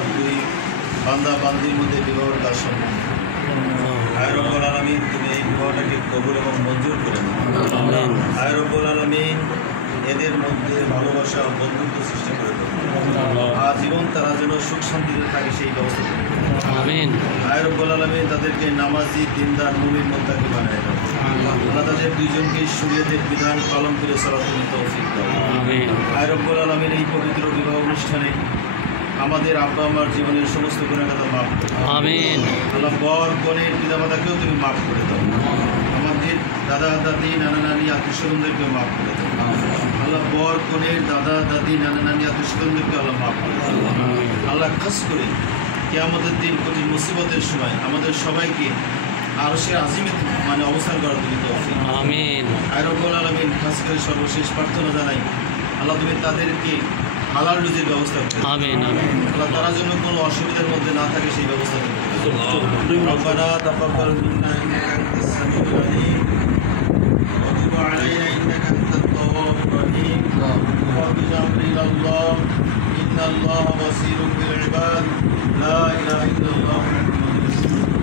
তোমার দুই বান্দা বান্দির মধ্যে বিবাহের কাজ সম্পন্ন। আয় রব্বুল আলামিন, তুমি এই বিবাহটাকে কবুল এবং মঞ্জুর করে নাও। আয় রব্বুল আলামিন, এদের মধ্যে ভালোবাসা বন্ধুত্ব সৃষ্টি করে দাও। আজীবন তারা যেন সুখ শান্তিতে থাকে সেই ব্যবস্থা করে দাও। আয় রব্বুল আলামিন, তাদেরকে নামাজি দিনদার মুমিন মুত্তাকি বানায় দাও। আল্লাহ তাদের দুইজনকে শরীয়তের বিধান পালন করে চলার তুমি তৌফিক দাও। আয় রব্বুল আলামিন, এই পবিত্র বিবাহ অনুষ্ঠানে আমাদের আব্বা আমার জীবনের সমস্ত গুনাহগাতা মাফ করে দাও। আল্লাহ বর বোনের পিতামাতাকেও তুমি মাফ করে দাও। আমাদের দাদা দাদি নানা নানি আত্মীয়স্বজনদেরকেও মাফ করে দাও। আল্লাহ বর বোনের দাদা দাদি নানা নানি আত্মীয়স্বজনদেরকে আল্লাহ মাফ করে দাও। আল্লাহ খাস করে কিয়ামতের দিন কঠিন মুসিবতের সময় আমাদের সবাইকে আরশের আজিমে অবস্থান করার তুমি তৌফিক। আয় রব্বুল আলামিন, খাস করে সর্বশেষ প্রার্থনা জানাই, আল্লাহ তুমি তাদেরকে হালাল রুজির ব্যবস্থা করো। আল্লাহ তারা যেন কোনো অসুবিধার মধ্যে না থাকে সেই ব্যবস্থা করো। রব্বানা তাকাব্বাল মিন্না ইন্নাকা আনতাস সামিউল আলিম ওয়া তুব আলাইনা ইন্নাকা আনতাত তাওয়াবুর রহিম ওয়াবিজ আমরি ইলাল্লাহ ইন্নাল্লাহা বাসীরুম বিল ইবাদ লা ইলাহা ইল্লাল্লাহ মুহাম্মাদুর রাসূলুল্লাহ।